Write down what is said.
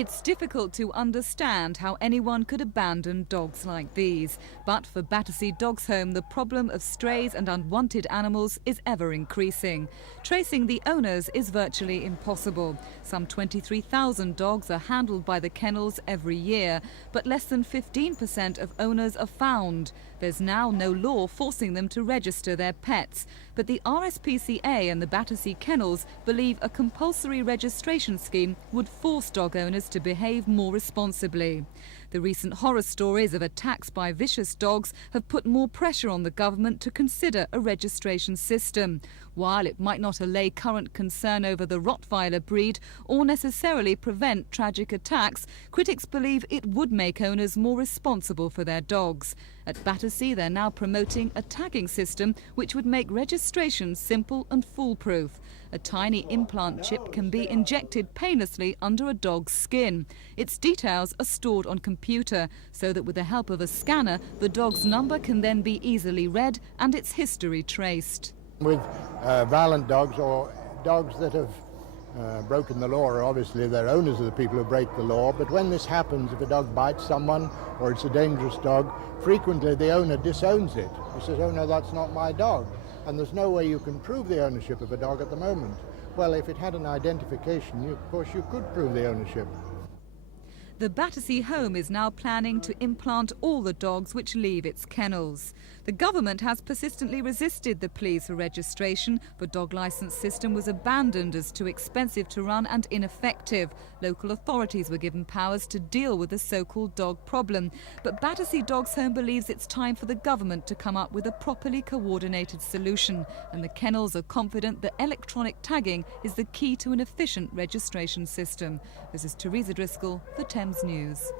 It's difficult to understand how anyone could abandon dogs like these. But for Battersea Dogs Home, the problem of strays and unwanted animals is ever increasing. Tracing the owners is virtually impossible. Some 23,000 dogs are handled by the kennels every year, but less than 15% of owners are found. There's now no law forcing them to register their pets, but the RSPCA and the Battersea Kennels believe a compulsory registration scheme would force dog owners to behave more responsibly. The recent horror stories of attacks by vicious dogs have put more pressure on the government to consider a registration system. While it might not allay current concern over the Rottweiler breed or necessarily prevent tragic attacks, critics believe it would make owners more responsible for their dogs. At Battersea, they're now promoting a tagging system which would make registration simple and foolproof. A tiny implant chip can be injected painlessly under a dog's skin. Its details are stored on computer so that with the help of a scanner, the dog's number can then be easily read and its history traced. With violent dogs or dogs that have broken the law, obviously they're owners of the people who break the law, but when this happens, if a dog bites someone or it's a dangerous dog, frequently the owner disowns it. He says, oh no, that's not my dog. And there's no way you can prove the ownership of a dog at the moment. Well, if it had an identification, of course you could prove the ownership. The Battersea home is now planning to implant all the dogs which leave its kennels. The government has persistently resisted the pleas for registration. The dog licence system was abandoned as too expensive to run and ineffective. Local authorities were given powers to deal with the so-called dog problem. But Battersea Dogs Home believes it's time for the government to come up with a properly coordinated solution. And the kennels are confident that electronic tagging is the key to an efficient registration system. This is Teresa Driscoll for Thames News.